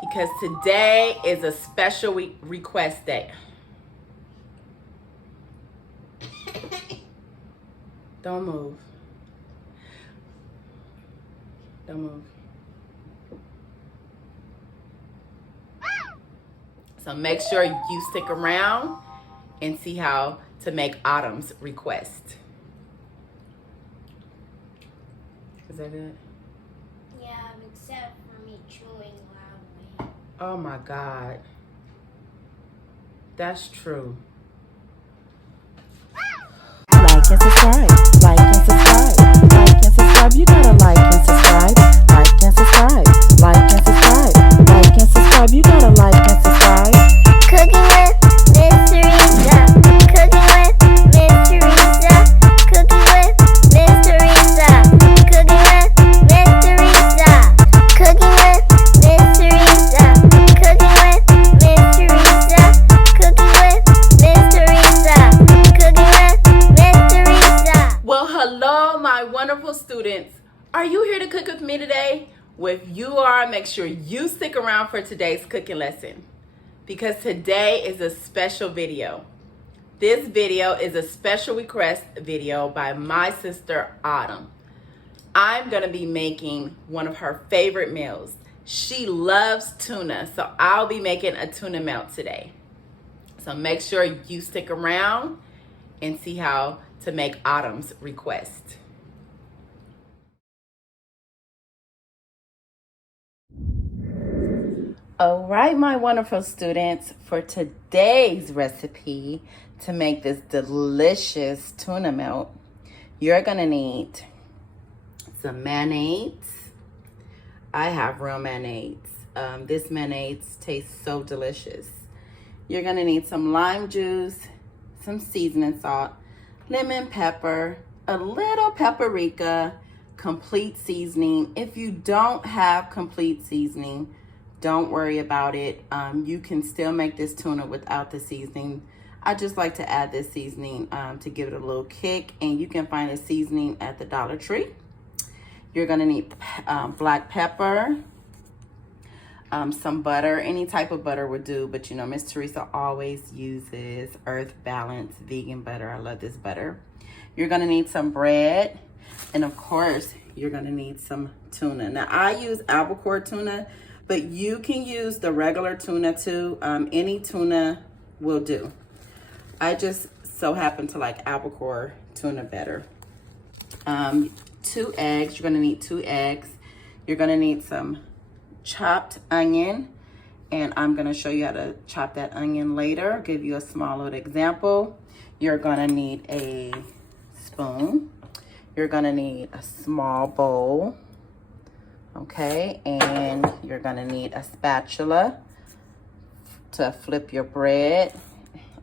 because today is a special request day. Don't move. Don't move. So make sure you stick around and see how to make Autumn's request. Is that good? Yeah, except for me chewing loudly. Oh my God. That's true. Like and subscribe. Like and subscribe. Like and subscribe. You gotta like and subscribe. Like and subscribe. Like and subscribe. Like and subscribe. You gotta like and subscribe. Cooking with Miss Teresa. Cooking with Miss Teresa. Cooking with Miss Teresa. Cooking with Miss Teresa. Cooking with Miss Teresa. Cooking with Miss Teresa. Cooking with Miss Teresa. Cooking with Miss Teresa. Well, hello, my wonderful students. Are you here to cook with me today? Well, if you are, make sure you stick around for today's cooking lesson, because today is a special video. This video is a special request video by my sister Autumn. I'm gonna be making one of her favorite meals. She loves tuna, so I'll be making a tuna melt today. So make sure you stick around and see how to make Autumn's request. All right, my wonderful students, for today's recipe to make this delicious tuna melt, you're gonna need some mayonnaise. I have real mayonnaise. This mayonnaise tastes so delicious. You're gonna need some lime juice, some seasoning salt, lemon pepper, a little paprika, complete seasoning. If you don't have complete seasoning, don't worry about it. You can still make this tuna without the seasoning. I just like to add this seasoning to give it a little kick, and you can find the seasoning at the Dollar Tree. You're gonna need black pepper, some butter. Any type of butter would do, but you know, Miss Teresa always uses Earth Balance vegan butter. I love this butter. You're gonna need some bread, and of course, you're gonna need some tuna. Now, I use albacore tuna, but you can use the regular tuna too. Any tuna will do. I just so happen to like albacore tuna better. 2 eggs, you're gonna need 2 eggs. You're gonna need some chopped onion, and I'm gonna show you how to chop that onion later, give you a small little example. You're gonna need a spoon. You're gonna need a small bowl. Okay, and you're gonna need a spatula to flip your bread.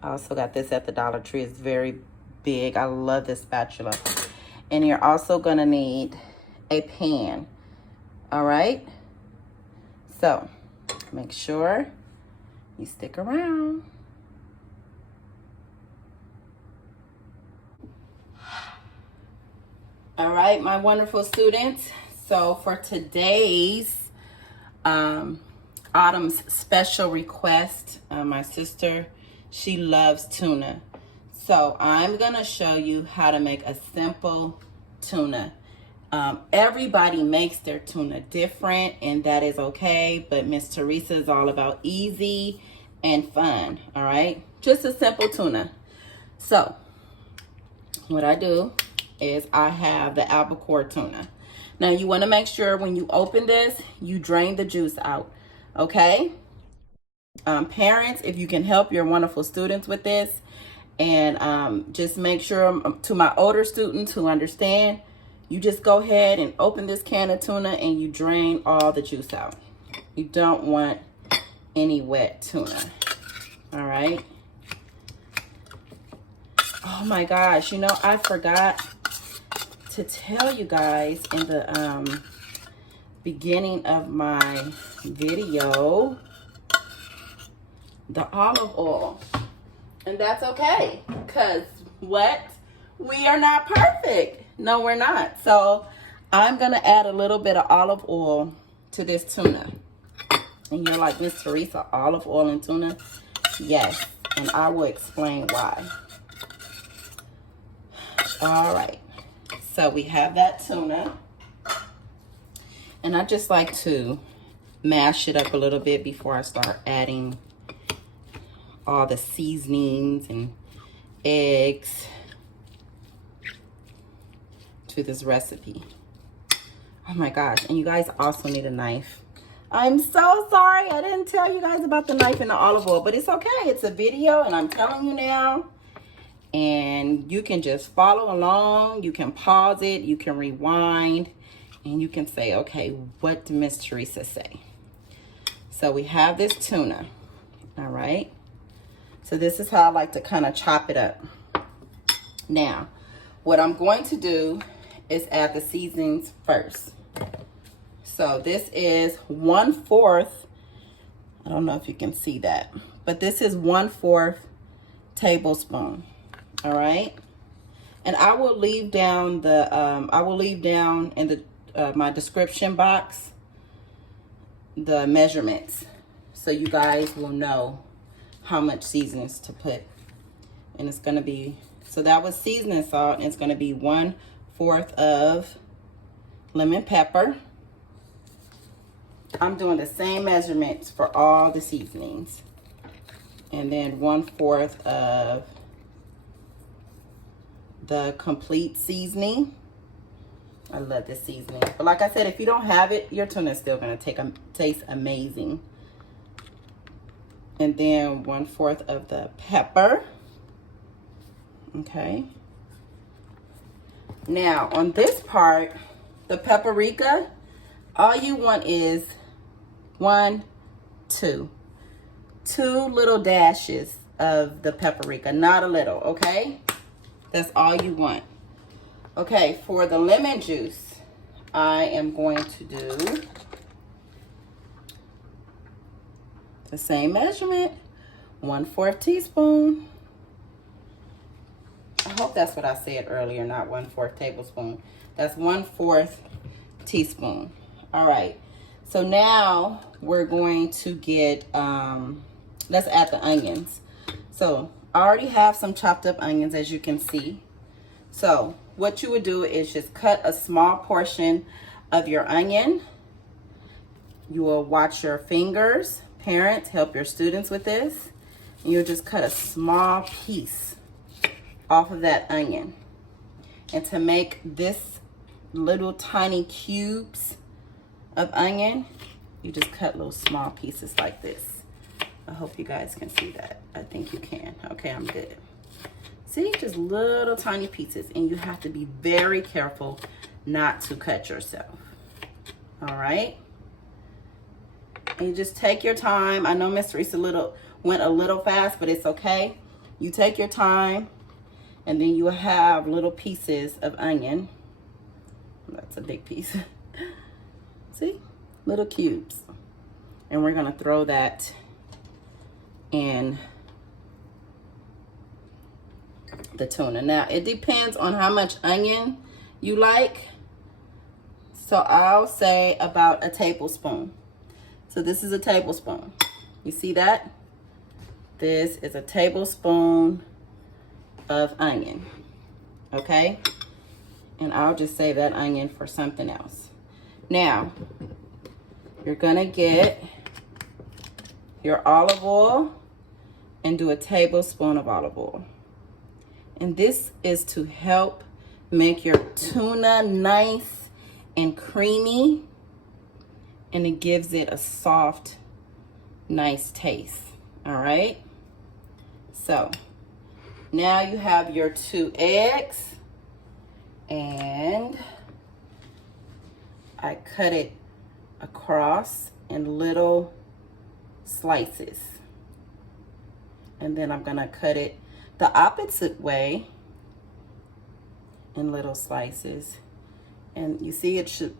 I also got this at the Dollar Tree. It's very big. I love this spatula. And you're also gonna need a pan. All right, so make sure you stick around. All right, my wonderful students. So for today's Autumn's special request, my sister, she loves tuna. So I'm gonna show you how to make a simple tuna. Everybody makes their tuna different, and that is okay, but Miss Teresa is all about easy and fun, all right? Just a simple tuna. So what I do is I have the albacore tuna. Now you want to make sure when you open this, you drain the juice out, okay? Parents, if you can help your wonderful students with this, and just make sure, to my older students who understand, you just go ahead and open this can of tuna and you drain all the juice out. You don't want any wet tuna, all right? Oh my gosh, you know, I forgot to tell you guys in the beginning of my video, the olive oil. And that's okay, because what? We are not perfect. No, we're not. So I'm gonna add a little bit of olive oil to this tuna. And you're like, Miss Teresa, olive oil and tuna? Yes, and I will explain why. All right, so we have that tuna. And I just like to mash it up a little bit before I start adding all the seasonings and eggs to this recipe. Oh my gosh, and you guys also need a knife. I'm so sorry I didn't tell you guys about the knife and the olive oil, but it's okay. It's a video and I'm telling you now. And you can just follow along. You can pause it, you can rewind, and you can say, okay, what did Miss Teresa say? So we have this tuna, all right? So this is how I like to kind of chop it up. Now, what I'm going to do is add the seasonings first. So this is 1/4, I don't know if you can see that, but this is 1/4 tablespoon, all right? And I will leave down the, in the my description box the measurements so you guys will know how much seasonings to put. And it's gonna be, so that was seasoning salt, and it's gonna be 1/4 of lemon pepper. I'm doing the same measurements for all the seasonings. And then 1/4 of the complete seasoning. I love this seasoning. But like I said, if you don't have it, your tuna is still gonna taste amazing. And then 1/4 of the pepper. Okay. Now on this part, the paprika, all you want is 2 little dashes of the paprika, not a little, okay? That's all you want. Okay, for the lemon juice, I am going to do the same measurement, 1/4 teaspoon. I hope that's what I said earlier, not 1/4 tablespoon. That's 1/4 teaspoon. All right, so now we're going to get, let's add the onions. So I already have some chopped up onions, as you can see. So what you would do is just cut a small portion of your onion. You will watch your fingers. Parents, help your students with this. And you'll just cut a small piece off of that onion. And to make this little tiny cubes of onion, you just cut little small pieces like this. I hope you guys can see that. I think you can. Okay, I'm good. See, just little tiny pieces, and you have to be very careful not to cut yourself. All right? And you just take your time. I know Miss Teresa went a little fast, but it's okay. You take your time, and then you have little pieces of onion. That's a big piece. See? Little cubes. And we're gonna throw that in the tuna. Now, it depends on how much onion you like. So I'll say about a tablespoon. So this is a tablespoon. You see that? This is a tablespoon of onion. Okay? And I'll just save that onion for something else. Now, you're gonna get your olive oil and do a tablespoon of olive oil. And this is to help make your tuna nice and creamy, and it gives it a soft, nice taste. All right? So now you have your 2 eggs, and I cut it across in little slices. And then I'm gonna cut it the opposite way in little slices. And you see, it should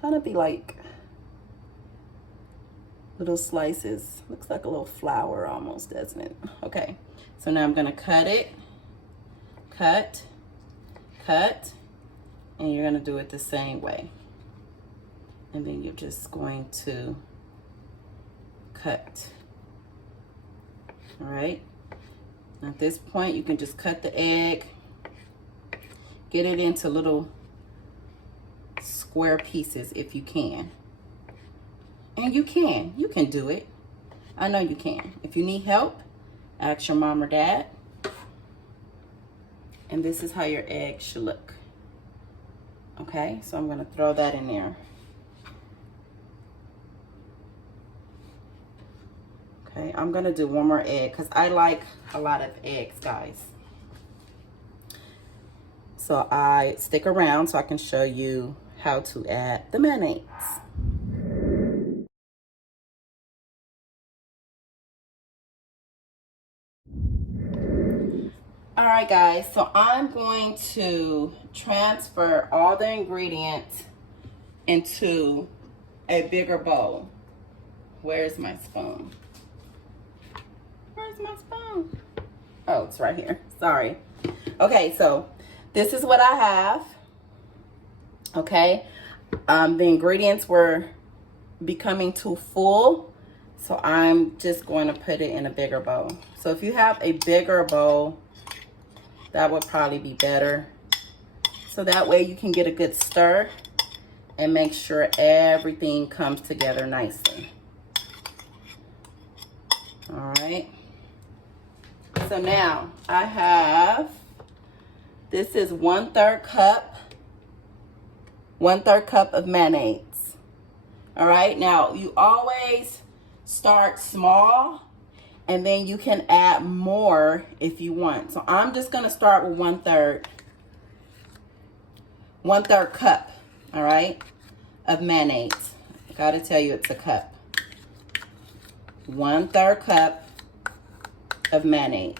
kind of be like little slices. Looks like a little flower almost, doesn't it? Okay, so now I'm gonna cut it, cut, and you're gonna do it the same way. And then you're just going to cut. All right. At this point, you can just cut the egg, get it into little square pieces if you can. And you can do it. I know you can. If you need help, ask your mom or dad. And this is how your egg should look. Okay, so I'm gonna throw that in there. Okay, I'm gonna do one more egg because I like a lot of eggs, guys. So I stick around so I can show you how to add the mayonnaise. All right, guys, so I'm going to transfer all the ingredients into a bigger bowl. Where's my spoon? Where's my spoon? Oh, it's right here. Sorry. Okay, so this is what I have. Okay, the ingredients were becoming too full, so I'm just going to put it in a bigger bowl. So if you have a bigger bowl, that would probably be better. So that way you can get a good stir and make sure everything comes together nicely. All right. So now I have, this is 1/3 cup of mayonnaise. All right. Now you always start small, and then you can add more if you want. So I'm just gonna start with 1/3 cup, all right, of mayonnaise. I gotta tell you it's a cup. 1/3 cup of mayonnaise.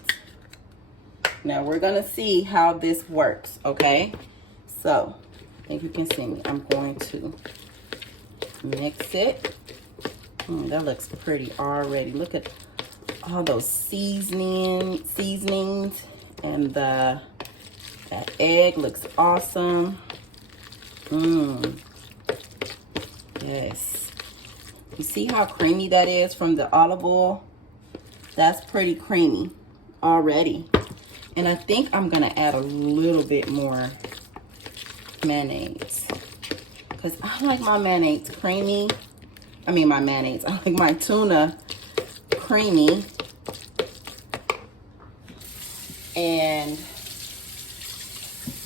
Now we're gonna see how this works, okay? So, I think you can see me. I'm going to mix it. That looks pretty already. Look at all those seasonings, and that egg looks awesome. Yes. You see how creamy that is from the olive oil? That's pretty creamy already. And I think I'm gonna add a little bit more mayonnaise, because I like my mayonnaise creamy. I like my tuna creamy. And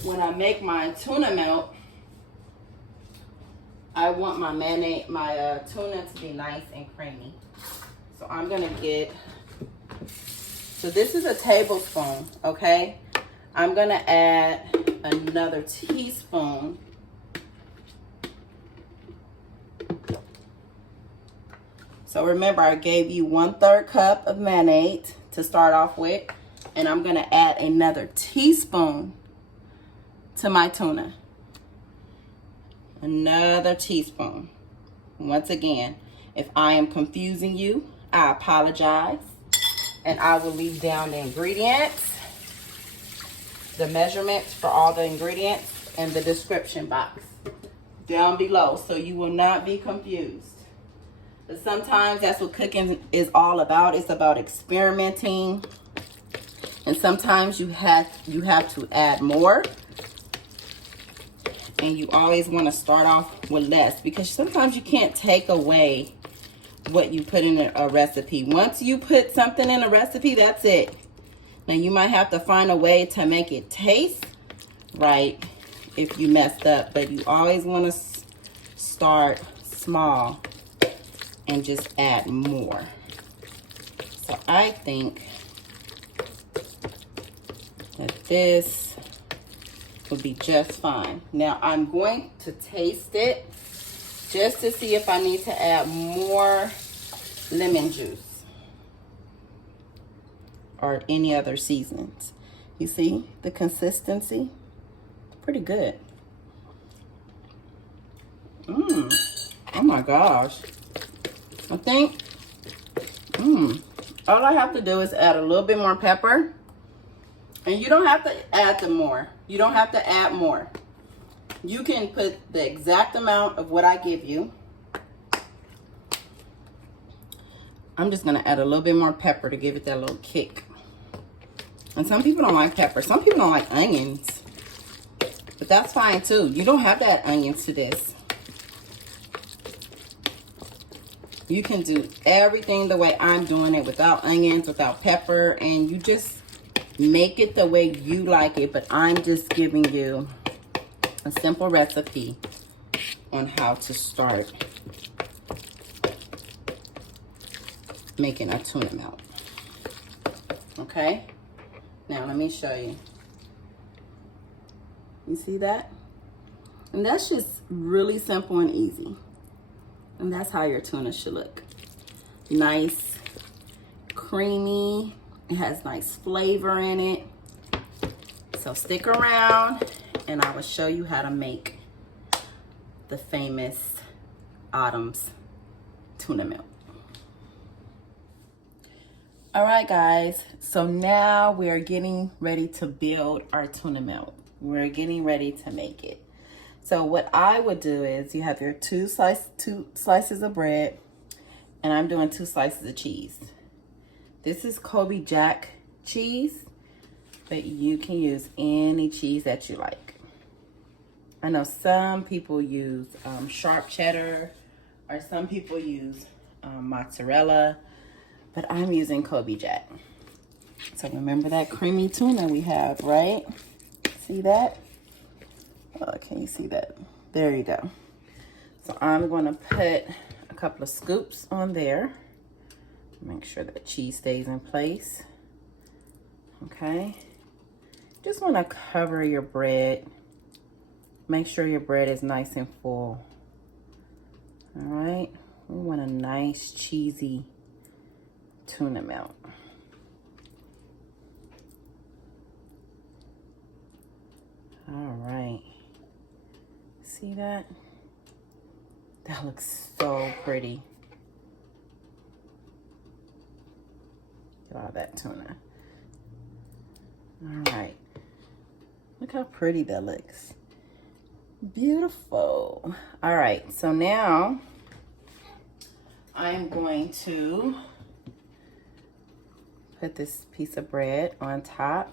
when I make my tuna melt, I want my mayonnaise, tuna to be nice and creamy. So I'm gonna get, so this is a tablespoon, okay? I'm gonna add another teaspoon. So remember, I gave you 1/3 cup of mayonnaise to start off with, and I'm gonna add another teaspoon to my tuna. Another teaspoon. Once again, if I am confusing you, I apologize. And I will leave down the ingredients, the measurements for all the ingredients, in the description box down below, so you will not be confused. But sometimes that's what cooking is all about. It's about experimenting. And sometimes you have to add more. And you always want to start off with less, because sometimes you can't take away what you put in a recipe. Once you put something in a recipe, that's it. Now you might have to find a way to make it taste right if you messed up, but you always want to start small and just add more. So I think that this would be just fine. Now I'm going to taste it just to see if I need to add more lemon juice or any other seasonings. You see the consistency? Pretty good. Oh my gosh. I think, all I have to do is add a little bit more pepper. And you don't have to add more. You don't have to add more. You can put the exact amount of what I give you. I'm just gonna add a little bit more pepper to give it that little kick. And some people don't like pepper. Some people don't like onions. But that's fine too. You don't have to add onions to this. You can do everything the way I'm doing it, without onions, without pepper, and you just make it the way you like it. But I'm just giving you a simple recipe on how to start making a tuna melt. Okay? Now let me show you. You see that? And that's just really simple and easy. And that's how your tuna should look. Nice, creamy. It has nice flavor in it. So stick around and I will show you how to make the famous Autumn's tuna melt. All right, guys. So now we are getting ready to build our tuna melt. We're getting ready to make it. So what I would do is you have your two slices of bread, and I'm doing 2 slices of cheese. This is Kobe Jack cheese, but you can use any cheese that you like. I know some people use sharp cheddar, or some people use mozzarella, but I'm using Kobe Jack. So remember that creamy tuna we have, right? See that? Oh, can you see that? There you go. So I'm going to put a couple of scoops on there. Make sure that cheese stays in place. Okay. Just want to cover your bread. Make sure your bread is nice and full. All right. We want a nice cheesy tuna melt. All right. See that? That looks so pretty. Get all that tuna. All right. Look how pretty that looks. Beautiful. All right. So now I'm going to put this piece of bread on top.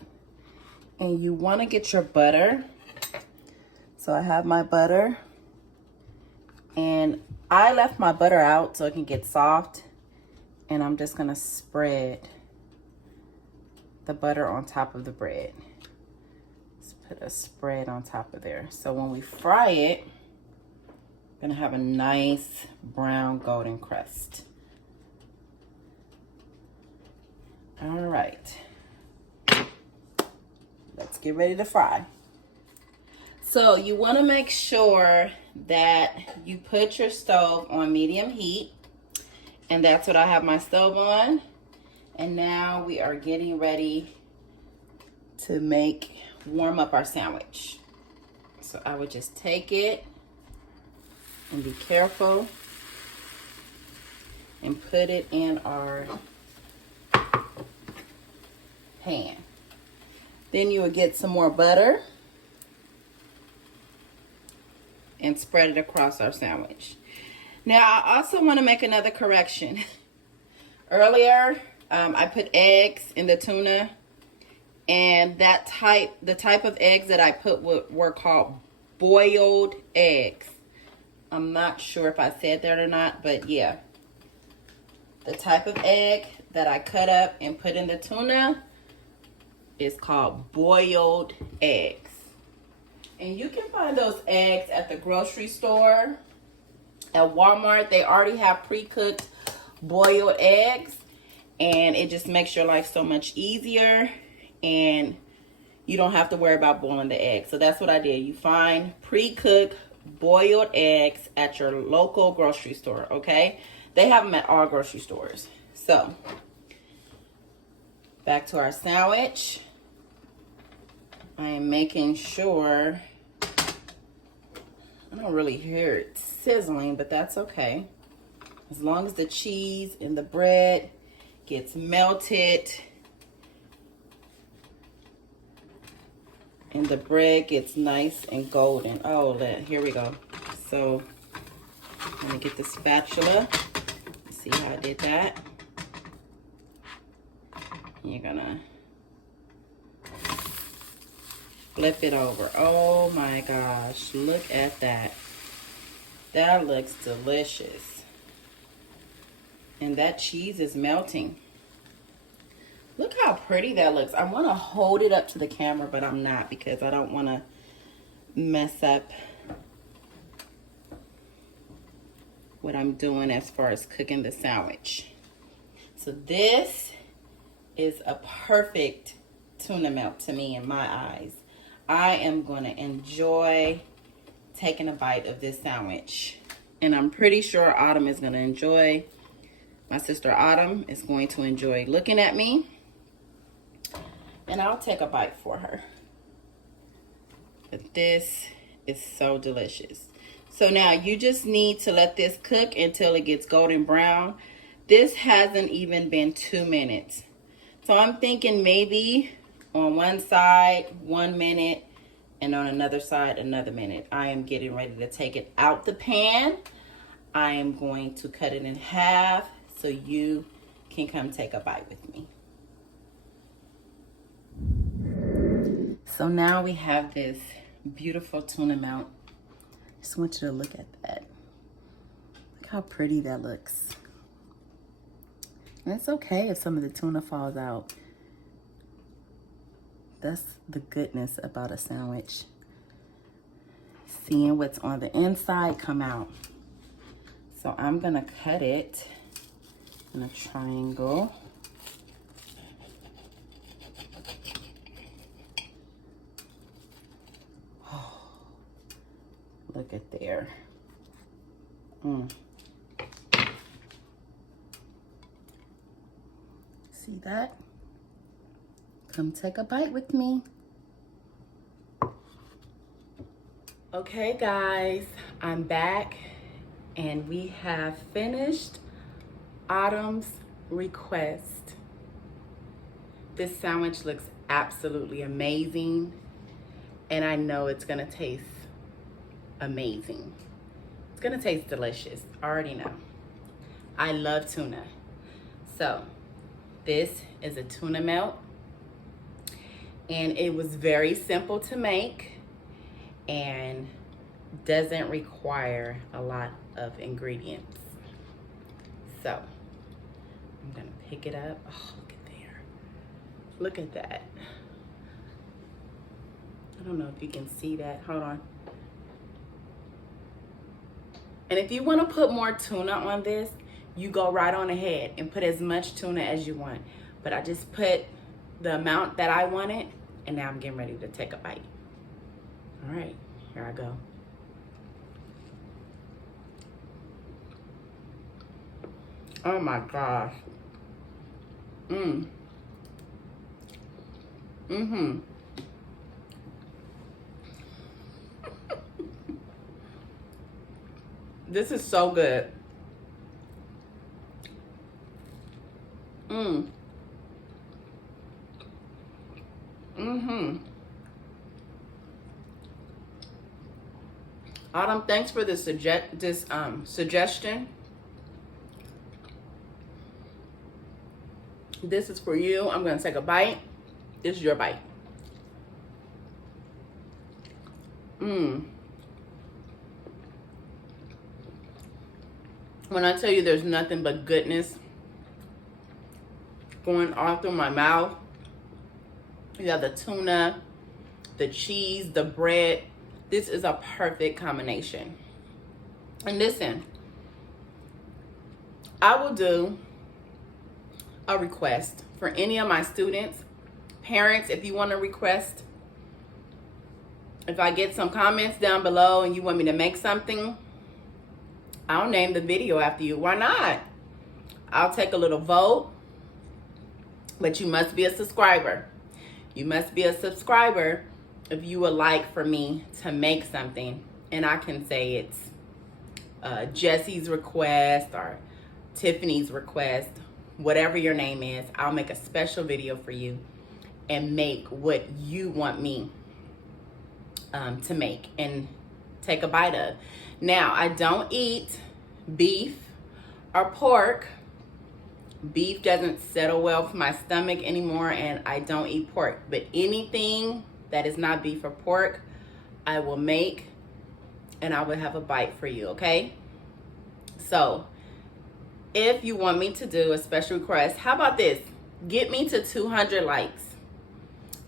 And you want to get your butter. So I have my butter, and I left my butter out so it can get soft, and I'm just gonna spread the butter on top of the bread. Let's put a spread on top of there. So when we fry it, we're gonna have a nice brown golden crust. All right, let's get ready to fry. So you want to make sure that you put your stove on medium heat, and that's what I have my stove on. And now we are getting ready to warm up our sandwich. So I would just take it and be careful and put it in our pan. Then you would get some more butter and spread it across our sandwich. Now, I also want to make another correction. Earlier, I put eggs in the tuna, and the type of eggs that I put were called boiled eggs. I'm not sure if I said that or not, but yeah. The type of egg that I cut up and put in the tuna is called boiled eggs. And you can find those eggs at the grocery store. At Walmart, they already have pre-cooked boiled eggs. And it just makes your life so much easier. And you don't have to worry about boiling the eggs. So that's what I did. You find pre-cooked boiled eggs at your local grocery store, okay? They have them at all grocery stores. So, back to our sandwich. I am making sure, I don't really hear it sizzling, but that's okay. As long as the cheese and the bread gets melted and the bread gets nice and golden. Oh, here we go. So, let me get the spatula. See how I did that? You're gonna flip it over. Oh my gosh, look at that. That looks delicious. And that cheese is melting. Look how pretty that looks. I want to hold it up to the camera, but I'm not because I don't want to mess up what I'm doing as far as cooking the sandwich. So this is a perfect tuna melt to me in my eyes. I am going to enjoy taking a bite of this sandwich. And I'm pretty sure Autumn is going to enjoy. My sister Autumn is going to enjoy looking at me. And I'll take a bite for her. But this is so delicious. So now you just need to let this cook until it gets golden brown. This hasn't even been 2 minutes. So I'm thinking maybe on one side 1 minute and on another side another minute. I am getting ready to take it out the pan. I am going to cut it in half so you can come take a bite with me. So now we have this beautiful tuna melt. Just want you to look at that. Look how pretty that looks. And it's okay if some of the tuna falls out. That's the goodness about a sandwich. Seeing what's on the inside come out. So I'm gonna cut it in a triangle. Look at there. See that? Come take a bite with me. Okay guys, I'm back and we have finished Autumn's request. This sandwich looks absolutely amazing and I know it's gonna taste amazing. It's gonna taste delicious. I already know. I love tuna. So this is a tuna melt and it was very simple to make and doesn't require a lot of ingredients. So I'm gonna pick it up. Oh, look at there. Look at that. I don't know if you can see that. Hold on. And if you want to put more tuna on this, you go right on ahead and put as much tuna as you want. But I just put the amount that I wanted, and now I'm getting ready to take a bite. All right, here I go. Oh my gosh. This is so good. Autumn, thanks for this suggestion. This is for you. I'm gonna take a bite. This is your bite. When I tell you there's nothing but goodness going all through my mouth. You have the tuna, the cheese, the bread. This is a perfect combination. And listen, I will do a request for any of my students, parents, if you want to request. If I get some comments down below and you want me to make something, I'll name the video after you. Why not? I'll take a little vote, but you must be a subscriber. You must be a subscriber if you would like for me to make something. And I can say it's Jesse's request or Tiffany's request, whatever your name is. I'll make a special video for you and make what you want me to make and take a bite of. Now, I don't eat beef or pork, Beef doesn't settle well with my stomach anymore, and I don't eat pork. But anything that is not beef or pork, I will make, and I will have a bite for you, okay? So, if you want me to do a special request, how about this? Get me to 200 likes.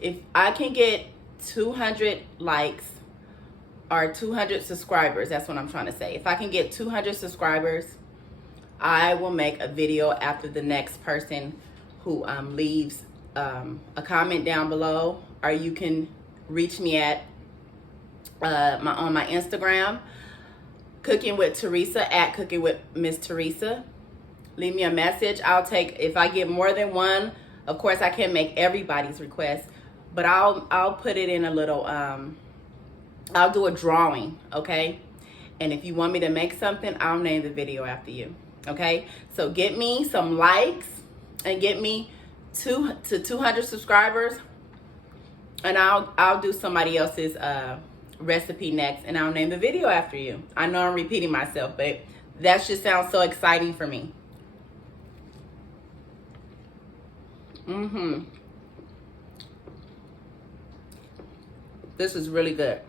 If I can get 200 likes or 200 subscribers, that's what I'm trying to say. If I can get 200 subscribers, I will make a video after the next person who leaves a comment down below, or you can reach me at on my Instagram, Cooking with Teresa, at Cooking with Miss Teresa. Leave me a message. I'll take, if I get more than one, of course I can't make everybody's request, but I'll put it in a little, I'll do a drawing, okay? And if you want me to make something, I'll name the video after you, okay? So get me some likes and get me to 200 subscribers, and I'll do somebody else's recipe next, and I'll name the video after you. I know I'm repeating myself, but that just sounds so exciting for me. This is really good.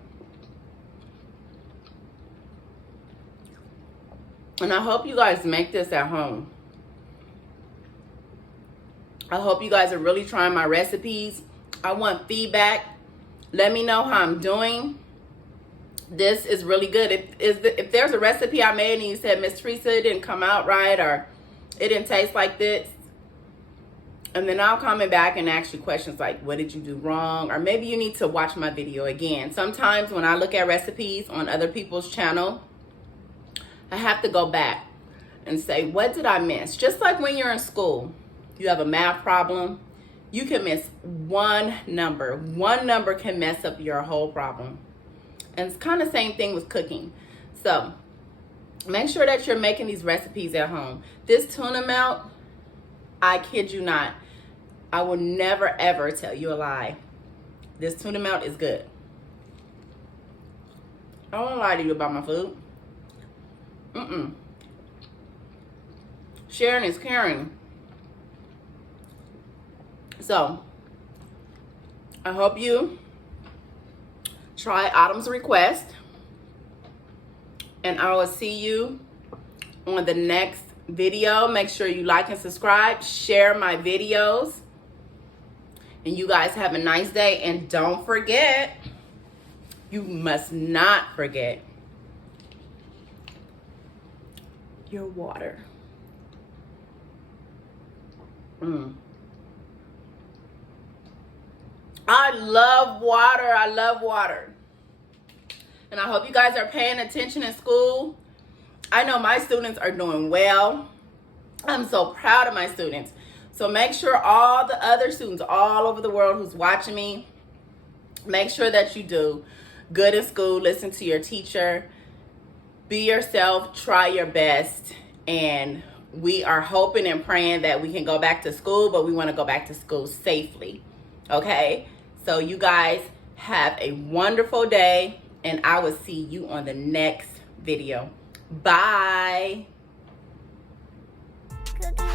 And I hope you guys make this at home. I hope you guys are really trying my recipes. I want feedback. Let me know how I'm doing. This is really good. If there's a recipe I made and you said, Miss Teresa, it didn't come out right, or it didn't taste like this, and then I'll comment back and ask you questions like, what did you do wrong? Or maybe you need to watch my video again. Sometimes when I look at recipes on other people's channel, I have to go back and say, what did I miss? Just like when you're in school, you have a math problem, you can miss one number. One number can mess up your whole problem. And it's kind of the same thing with cooking. So make sure that you're making these recipes at home. This tuna melt, I kid you not, I will never ever tell you a lie. This tuna melt is good. I don't lie to you about my food. Sharing is caring. So I hope you try Autumn's request, and I will see you on the next video. Make sure you like and subscribe, share my videos, and you guys have a nice day. And don't forget, you must not forget your water. I love water. I love water. And I hope you guys are paying attention in school. I know my students are doing well. I'm so proud of my students. So make sure all the other students all over the world who's watching me, make sure that you do good in school. Listen to your teacher. Be yourself. Try your best. And we are hoping and praying that we can go back to school, but we want to go back to school safely. Okay? So you guys have a wonderful day, and I will see you on the next video. Bye. Cooking